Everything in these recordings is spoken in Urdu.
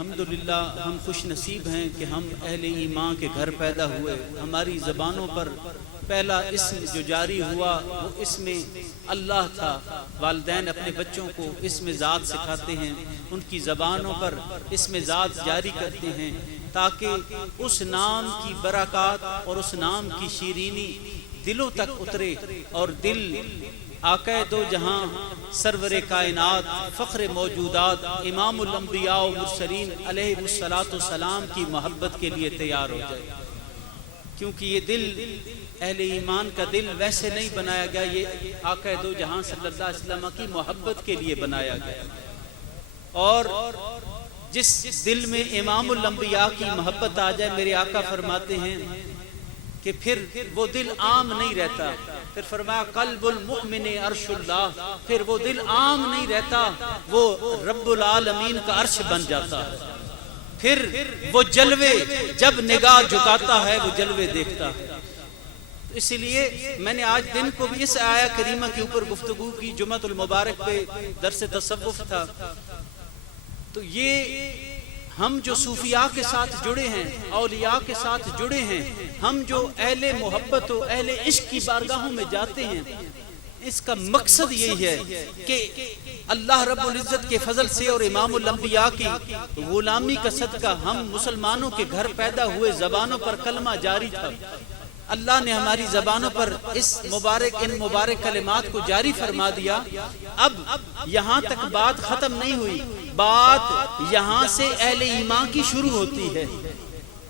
الحمدللہ ہم خوش نصیب ہیں کہ ہم اہل ایمان کے گھر پیدا ہوئے. ہماری زبانوں پر پہلا اسم جو جاری ہوا وہ اسم اللہ تھا. والدین اپنے بچوں کو اسم ذات سکھاتے ہیں، ان کی زبانوں پر اسم ذات جاری کرتے ہیں تاکہ اس نام کی برکات اور اس نام کی شیرینی دلوں تک اترے، اور دل آقا دو جہاں سرور کائنات فخر موجودات امام الانبیاء و مرسلین علیہ الصلوۃ والسلام کی محبت کے لیے تیار ہو جائے. کیونکہ یہ دل اہل ایمان کا دل ویسے نہیں بنایا گیا، یہ آقا دو جہاں صلی اللہ علیہ وسلم کی محبت کے لیے بنایا گیا. اور جس دل میں امام الانبیاء کی محبت آ جائے، میرے آقا فرماتے ہیں کہ پھر وہ دل عام نہیں رہتا. پھر فرمایا قلب المؤمن عرش اللہ، پھر وہ دل عام نہیں رہتا، وہ رب العالمین کا عرش بن جاتا ہے. پھر وہ جلوے جب نگاہ جھکاتا ہے وہ جلوے دیکھتا ہے. اس لیے میں نے آج دن کو بھی اس آیہ کریمہ کے اوپر گفتگو کی. جمعۃ المبارک پہ درس تصوف تھا. تو یہ ہم جو صوفیاء کے ساتھ جڑے ہیں، اولیاء کے ساتھ جڑے ہیں، ہم جو اہل محبت و اہل عشق کی بارگاہوں میں جاتے ہیں، اس کا مقصد یہی ہے کہ اللہ رب العزت کے فضل سے اور امام الانبیاء کی غلامی کا صدقہ ہم مسلمانوں کے گھر پیدا ہوئے. زبانوں پر کلمہ جاری تھا، اللہ نے ہماری زبانوں پر ان مبارک کلمات کو جاری فرما دیا. اب یہاں تک بات ختم نہیں ہوئی، بات یہاں سے اہل ایمان کی شروع ہوتی ہے،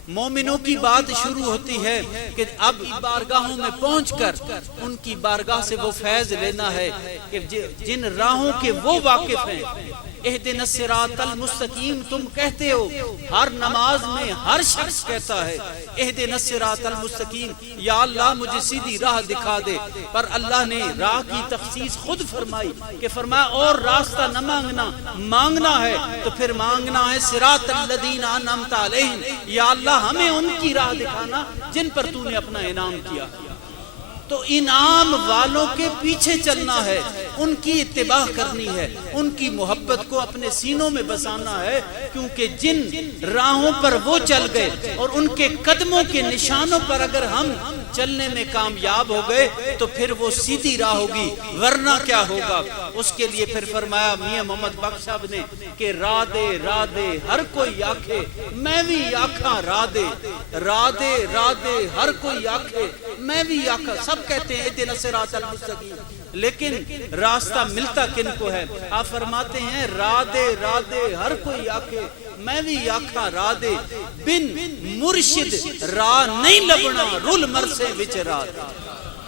مومنوں کی بات شروع ہوتی ہے کہ اب بارگاہوں میں پہنچ کر ان کی بارگاہ سے وہ فیض لینا ہے کہ جن راہوں کے وہ واقف ہیں. اہدنا الصراط المستقیم تم کہتے ہو، ہر نماز میں ہر شخص کہتا ہے اہدنا الصراط المستقیم، یا اللہ مجھے سیدھی راہ دکھا دے. پر اللہ نے راہ کی تخصیص خود فرمائی کہ فرمایا اور راستہ نہ مانگنا ہے تو پھر مانگنا ہے صراط الذین انعمت علیہم، یا اللہ ہمیں ان کی راہ دکھانا جن پر تو نے اپنا انعام کیا. تو انعام والوں کے پیچھے چلنا ہے، ان کی اتباع کرنی ہے، ان کی محبت کو اپنے سینوں میں بسانا ہے. کیونکہ جن راہوں پر وہ چل گئے اور ان کے قدموں کے نشانوں پر اگر ہم چلنے میں کامیاب ہو گئے تو پھر وہ سیدھی راہ ہوگی، ورنہ کیا ہوگا. اس کے لیے پھر فرمایا میاں محمد بخش صاحب نے کہ راہ دے ہر کوئی آکھے میں بھی آکھاں راہ دے ہر کوئی آکھے میں بھی آکھاں. سب کہتے ہیں اہدنا الصراط المستقیم، لیکن راستہ ملتا کن کو ہے؟ آپ فرماتے ہیں راہ دے ہر کوئی آکھے میں بھی آکھاں راہ دے، بن مرشد راہ نہیں لبنا رول مرسے وچ راہ.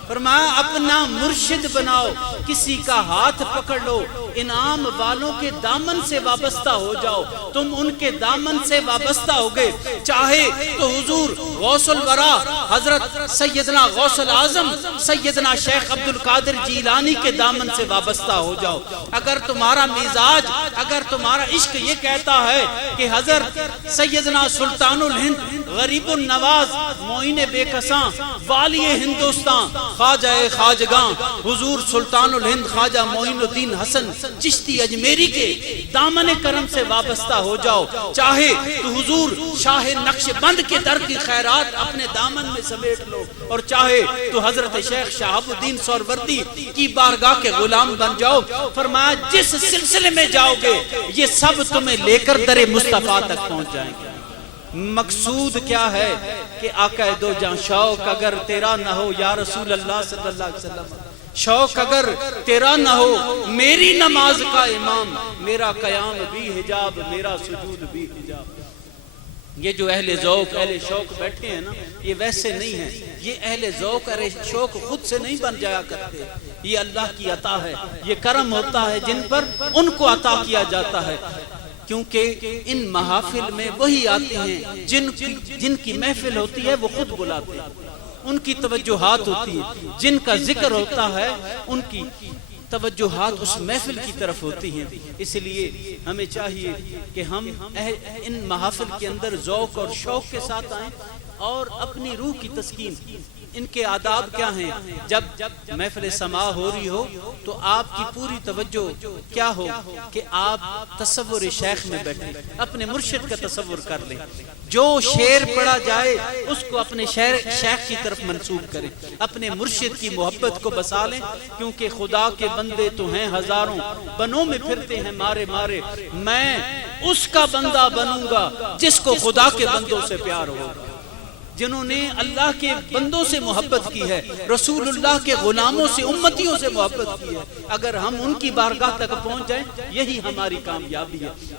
فرمایا اپنا مرشد بناؤ، کسی کا ہاتھ پکڑ لو، انعام والوں کے دامن سے وابستہ ہو جاؤ. تم ان کے دامن سے وابستہ ہو گئے، چاہے تو حضور غوث الورا حضرت سیدنا غوث العظم سیدنا شیخ عبد القادر جیلانی کے دامن سے وابستہ ہو جاؤ. اگر تمہارا مزاج، اگر تمہارا عشق یہ کہتا ہے کہ حضرت سیدنا سلطان الہند غریب النواز معین بے کساں والی ہندوستان خواجہ خواجگاں حضور سلطان الہند خواجہ معین الدین حسن چشتی اجمیری کے دامن کرم سے وابستہ ہو جاؤ، چاہے تو حضور شاہ نقش بند کے در کی خیرات اپنے دامن میں سمیٹ لو، اور چاہے تو حضرت شیخ شہاب الدین سہروردی کی بارگاہ کے غلام بن جاؤ. فرمایا جس سلسلے میں جاؤ گے یہ سب تمہیں لے کر در مصطفیٰ تک پہنچ جائیں گے. مقصود کیا ہے کہ آقا دو جہاں شوق اگر تیرا نہ ہو یا رسول اللہ صلی اللہ علیہ وسلم، شوق اگر تیرا نہ ہو میری نماز کا امام، میرا قیام بھی حجاب میرا سجود بھی حجاب. یہ جو اہل ذوق اہل شوق بیٹھے ہیں نا، یہ ویسے نہیں ہیں. یہ اہل ذوق اہل شوق خود سے نہیں بن جایا کرتے، یہ اللہ کی عطا ہے، یہ کرم ہوتا ہے جن پر ان کو عطا کیا جاتا ہے. کیونکہ ان محافل میں وہی آتے ہیں جن کی محفل ہوتی ہے وہ خود بلاتے ہیں، ان کی توجہات ہوتی ہے، جن کا ذکر ہوتا ہے ان کی توجہات اس محفل کی طرف ہوتی ہیں. اس لیے ہمیں چاہیے کہ ہم ان محافل کے اندر ذوق اور شوق کے ساتھ آئیں اور اپنی روح کی تسکین ان کے آداب کیا ہیں؟ جب محفل سماع ہو رہی ہو تو آپ کی پوری توجہ کیا ہو کہ آپ تصور شیخ میں بیٹھیں، اپنے مرشد کا تصور کر لیں، جو شعر پڑھا جائے اس کو اپنے شیخ کی طرف منسوب کریں، اپنے مرشد کی محبت کو بسا لیں، کیونکہ خدا کے بندے تو ہیں ہزاروں، بنوں میں پھرتے ہیں مارے مارے، میں اس کا بندہ بنوں گا جس کو خدا کے بندوں سے پیار ہوگا، جنہوں نے اللہ کے بندوں سے محبت کی ہے، رسول اللہ کے غلاموں سے، امتیوں سے محبت کی ہے۔ اگر ہم ان کی بارگاہ تک پہنچ جائیں یہی ہماری کامیابی ہے،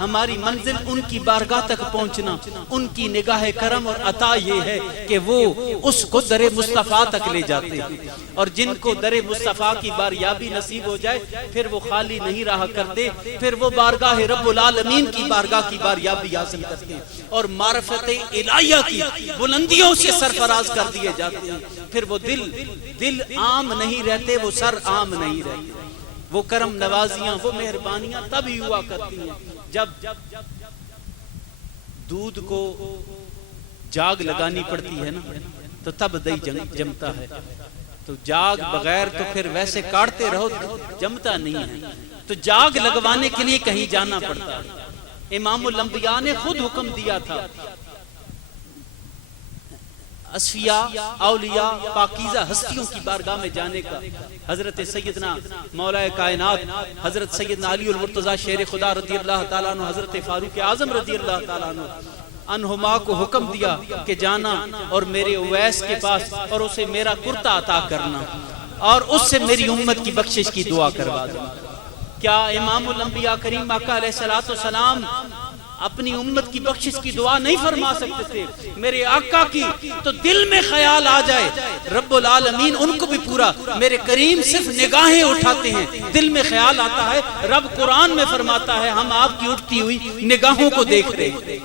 ہماری منزل ان کی بارگاہ تک پہنچنا، ان کی نگاہ کرم اور عطا یہ ہے کہ وہ اس کو در مصطفیٰ تک لے جاتے ہیں، اور جن کو در مصطفیٰ کی باریابی نصیب ہو جائے پھر وہ خالی نہیں رہا کرتے، پھر وہ بارگاہ رب العالمین کی بارگاہ کی باریابی حاصل کرتے ہیں اور معرفت الہیہ کی بلندیوں سے سرفراز کر دیے جاتے ہیں۔ پھر وہ دل عام نہیں رہتے، وہ سر عام نہیں رہتے، وہ کرم نوازیاں، وہ مہربانیاں تب ہی ہوا کرتی ہیں جب دودھ کو جاگ لگانی پڑتی ہے نا، تو تب دہی جمتا ہے، تو جاگ بغیر تو پھر ویسے کاٹتے رہو جمتا نہیں ہے، تو جاگ لگوانے کے لیے کہیں جانا پڑتا ہے۔ امام الانبیاء نے خود حکم دیا تھا اصفیاء، اولیاء، پاکیزہ ہستیوں کی بارگاہ میں جانے کا۔ حضرت سیدنا مولا کائنات حضرت سیدنا علی المرتضیٰ شیر خدا رضی اللہ تعالیٰ عنہ، حضرت فاروق اعظم رضی اللہ تعالیٰ عنہ انہما کو حکم دیا کہ جانا اور میرے اویس کے پاس اور اسے میرا کرتا عطا کرنا اور اس سے میری امت کی بخشش کی دعا کروا دینا۔ کیا امام الانبیاء کریم آقا علیہ السلام اپنی امت کی بخشش کی دعا نہیں فرما سکتے تھے؟ میرے آقا کی تو دل میں خیال آ جائے، رب العالمین ان کو بھی پورا، میرے کریم صرف نگاہیں اٹھاتے ہیں، دل میں خیال آتا ہے، رب قرآن میں فرماتا ہے ہم آپ کی اٹھتی ہوئی نگاہوں کو دیکھ رہے ہیں۔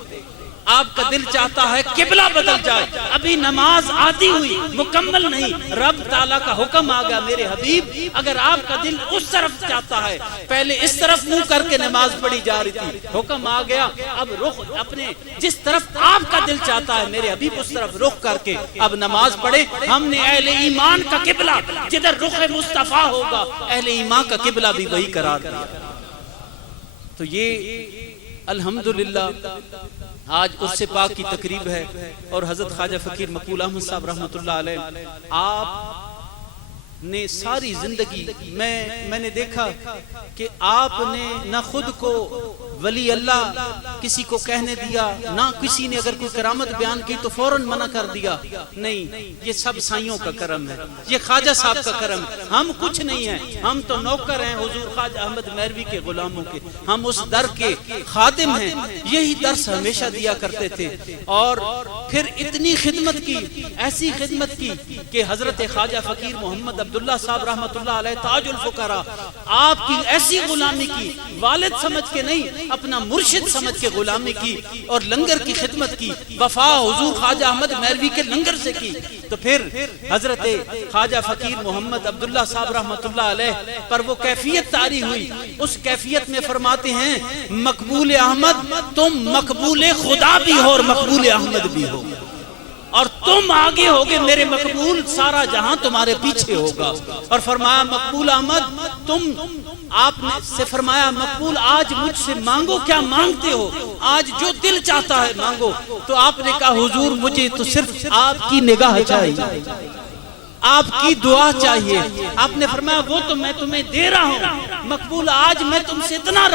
آپ کا دل چاہتا ہے قبلہ بدل جائے، ابھی نماز آدھی ہوئی مکمل نہیں، رب تعالیٰ کا حکم آ گیا میرے حبیب اگر آپ کا دل اس طرف چاہتا ہے، پہلے اس طرف منہ کر کے نماز پڑھی جا رہی تھی، حکم آ گیا اب رخ اپنے جس طرف آپ کا دل چاہتا ہے میرے حبیب اس طرف رخ کر کے اب نماز پڑھے۔ ہم نے اہل ایمان کا قبلہ جدھر رخ مصطفیٰ ہوگا اہل ایمان کا قبلہ بھی وہی قرار دیا۔ تو یہ الحمدللہ آج عرس پاک کی تقریب ہے اور حضرت خواجہ فقیر مقبول احمد صاحب رحمۃ اللہ علیہ، آپ نے ساری زندگی میں نے دیکھا کہ آپ نے نہ خود کو ولی اللہ کسی کو کہنے دیا، نہ کسی نے اگر کوئی کرامت بیان کی تو فوراً منع کر دیا، نہیں، یہ سب سائیوں کا کرم ہے، یہ خواجہ صاحب کا کرم ہے، ہم کچھ نہیں ہیں، ہم تو نوکر ہیں حضور خواجہ احمد مہروی کے غلاموں کے، ہم اس در کے خادم ہیں، یہی درس ہمیشہ دیا کرتے تھے۔ اور پھر اتنی خدمت کی، ایسی خدمت کی کہ حضرت خواجہ فقیر محمد عبداللہ صاحب رحمۃ اللہ علیہ تاج الفقراء، آپ کی ایسی غلامی کی، والد سمجھ کے نہیں اپنا مرشد سمجھ کے غلامی کی اور لنگر کی خدمت کی، وفا حضور خواجہ احمد مہروی کے لنگر سے کی۔ تو پھر حضرت خواجہ فقیر محمد عبداللہ صاحب رحمۃ اللہ علیہ پر وہ کیفیت طاری ہوئی، اس کیفیت میں فرماتے ہیں مقبول احمد تم مقبول خدا بھی ہو اور مقبول احمد بھی ہو، اور تم آگے ہوگے میرے مقبول، سارا جہاں تمہارے پیچھے ہوگا۔ اور فرمایا مقبول احمد تم، آپ نے سے فرمایا مقبول آج مجھ سے مانگو، کیا مانگتے ہو؟ آج جو دل چاہتا ہے مانگو۔ تو آپ نے کہا حضور مجھے تو صرف آپ کی نگاہ چاہیے، آپ کی دعا چاہیے۔ آپ نے فرمایا وہ تو میں تمہیں دے رہا ہوں مقبول، آج میں تم سے اتنا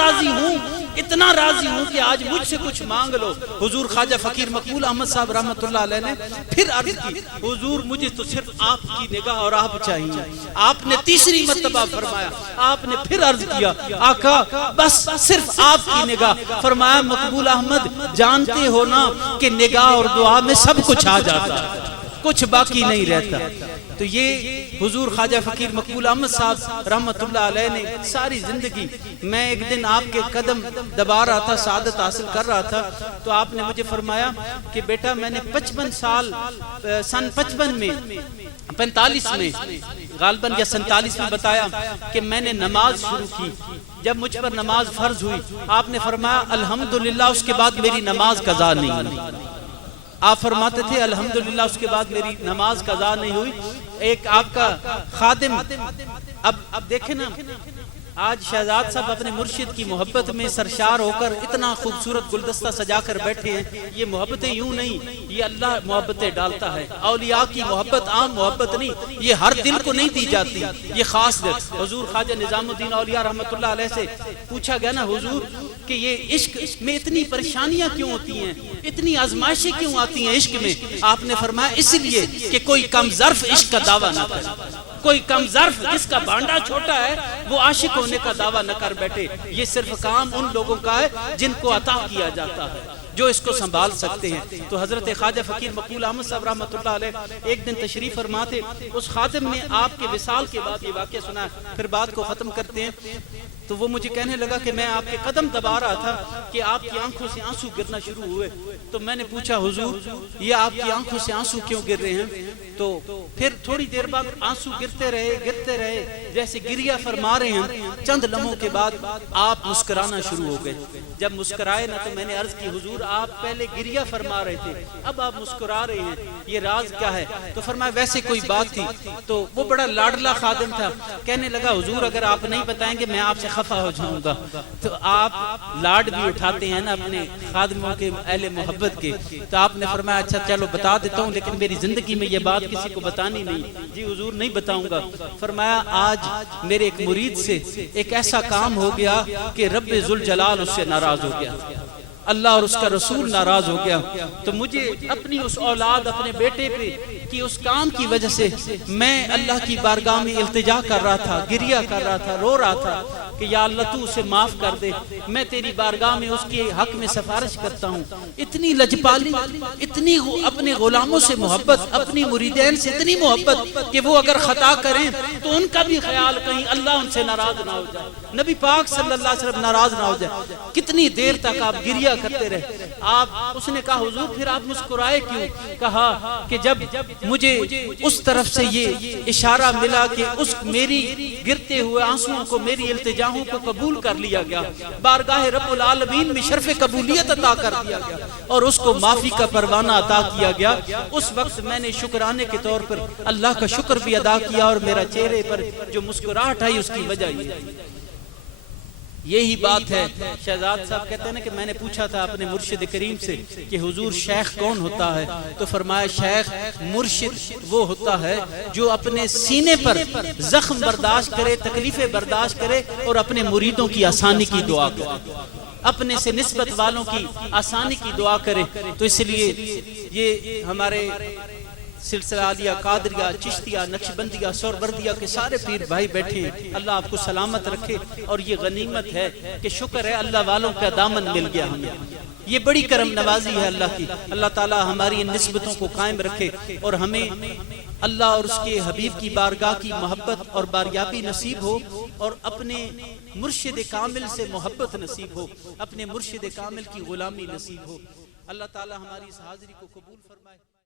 راضی ہوں کہ آج مجھ سے کچھ مانگ لو۔ حضور خواجہ فقیر مقبول احمد صاحب رحمۃ اللہ علیہ نے پھر عرض کی حضور مجھے تو صرف آپ کی نگاہ اور آپ چاہیے۔ آپ نے تیسری مرتبہ فرمایا، آپ نے پھر عرض کیا آقا بس صرف آپ کی نگاہ۔ فرمایا مقبول احمد جانتے ہو نا کہ نگاہ اور دعا میں سب کچھ آ جاتا ہے، کچھ باقی نہیں رہتا۔ تو یہ حضور خواجہ فقیر مقبول احمد صاحب رحمۃ اللہ علیہ نے ساری زندگی، میں ایک دن آپ کے قدم دبا رہا تھا، سعادت حاصل کر رہا تھا، تو آپ نے مجھے فرمایا کہ بیٹا میں نے 55 سال سن 55 میں 45 میں غالباً یا 47 میں بتایا کہ میں نے نماز شروع کی، جب مجھ پر نماز فرض ہوئی آپ نے فرمایا الحمدللہ اس کے بعد میری نماز قضا نہیں ہوئی۔ آپ فرماتے تھے الحمدللہ اس کے بعد میری نماز قضا نہیں ہوئی. ایک آپ کا خادم، اب دیکھیں نا، آج شہزاد صاحب اپنے مرشد کی محبت میں سرشار ہو کر اتنا خوبصورت گلدستہ سجا کر بیٹھے ہیں. یہ محبتیں یوں نہیں، یہ اللہ محبتیں ڈالتا ہے. اولیاء کی محبت عام محبت نہیں، یہ ہر دل کو نہیں دی جاتی، یہ خاص دل. حضور خواجہ نظام الدین اولیاء رحمۃ اللہ علیہ سے پوچھا گیا نا حضور کہ یہ عشق میں اتنی پریشانیاں کیوں ہوتی ہیں، اتنی آزمائشیں کیوں آتی ہیں عشق میں؟ آپ نے فرمایا اس لیے کہ کوئی کم ظرف عشق کا دعویٰ نہ کرے. کوئی کم ظرف جس کا بانڈا چھوٹا ہے وہ عاشق ہونے کا دعویٰ نہ کر بیٹھے. یہ صرف کام ان لوگوں کا ہے جن کو عطا کیا جاتا ہے، جو اس کو سنبھال سکتے ہیں. تو حضرت خواجہ فقیر مقبول احمد صاحب رحمۃ اللہ علیہ ایک دن تشریف فرما تھے. اس خادم نے آپ کے وصال کے بعد یہ واقعہ سنا، پھر بات کو ختم کرتے ہیں. تو وہ مجھے کہنے لگا کہ میں آپ کے قدم دبا رہا تھا کہ آپ کی آنکھوں سے آنسو گرنا شروع ہوئے. تو میں نے پوچھا حضور یہ آپ کی آنکھوں سے آنسو کیوں گر رہے ہیں؟ تو پھر تھوڑی دیر بعد آنسو گرتے رہے جیسے گریہ فرما رہے ہیں. چند لمحوں کے بعد آپ مسکرانا شروع ہو گئے. جب مسکرائے نا تو میں نے عرض کی حضور آپ پہلے گریہ فرما رہے تھے، اب آپ مسکرا رہے ہیں، یہ راز کیا ہے؟ تو فرمایا ویسے کوئی بات تھی. تو وہ بڑا لاڈلا خادم تھا، کہنے لگا حضور اگر آپ نہیں بتائیں گے میں آپ سے خفا ہو جاؤں گا. تو آپ لاڈ بھی اٹھاتے ہیں نا اپنے خادموں کے اہل محبت کے. تو آپ نے فرمایا اچھا چلو بتا دیتا ہوں، لیکن میری زندگی میں یہ بات کسی کو بتانی نہیں. جی حضور نہیں بتاؤں گا. فرمایا آج میرے ایک مرید سے ایک ایسا کام ہو گیا کہ رب ذوالجلال اس سے ناراض ہو گیا، اللہ اور اس کا رسول ناراض ہو گیا. تو مجھے اپنی اس اولاد، اپنے بیٹے پہ کہ اس کام کی وجہ سے میں اللہ کی بارگاہ میں التجا کر رہا تھا، گریہ کر رہا تھا، رو رہا تھا کہ یا اللہ تو اسے معاف کر دے. میں تیری بارگاہ میں اس کے حق میں سفارش کرتا ہوں. اتنی لجپالی، اتنی اپنے غلاموں سے محبت، اپنی مریدین سے اتنی محبت کہ وہ اگر خطا کریں تو ان کا بھی خیال کہیں اللہ ان سے ناراض نہ ہو جائے، نبی پاک صلی اللہ علیہ وسلم ناراض نہ ہو جائے. کتنی دیر تک آپ گریہ کرتے رہے. اس نے کہا حضور پھر آپ مسکرائے کیوں؟ کہا کہ جب مجھے اس طرف سے یہ اشارہ ملا کہ اس میری گرتے ہوئے آنسوؤں کو، میری التجاؤں کو قبول کر لیا گیا، بارگاہ رب العالمین میں شرف قبولیت عطا کر دیا گیا اور اس کو معافی کا پروانہ عطا کیا گیا. اس وقت میں نے شکرانے کے طور پر اللہ کا شکر بھی ادا کیا اور میرا چہرے پر جو مسکراہٹ آئی اس کی وجہ یہی بات ہے. شہزاد صاحب کہتے ہیں نا کہ میں نے پوچھا تھا اپنے مرشد کریم سے کہ حضور شیخ کون ہوتا ہے؟ تو فرمایا شیخ مرشد وہ ہوتا ہے جو اپنے سینے پر زخم برداشت کرے، تکلیفیں برداشت کرے اور اپنے مریدوں کی آسانی کی دعا کرے، اپنے سے نسبت والوں کی آسانی کی دعا کرے. تو اس لیے یہ ہمارے سلسلہ عالیہ، قادریہ، چشتیہ، نقشبندیہ، سوربردیہ کے سارے پیر بھائی بیٹھے ہیں. اللہ آپ کو سلامت رکھے. اور یہ غنیمت ہے کہ شکر ہے اللہ والوں کا دامن مل گیا ہمیں. یہ بڑی کرم نوازی ہے اللہ کی. اللہ تعالی ہماری ان نسبتوں کو قائم رکھے اور ہمیں اللہ اور اس کے حبیب کی بارگاہ کی محبت اور باریابی نصیب ہو اور اپنے مرشد کامل سے محبت نصیب ہو، اپنے مرشد کامل کی غلامی نصیب ہو. اللہ تعالی ہماری اس حاضری کو قبول فرمائے.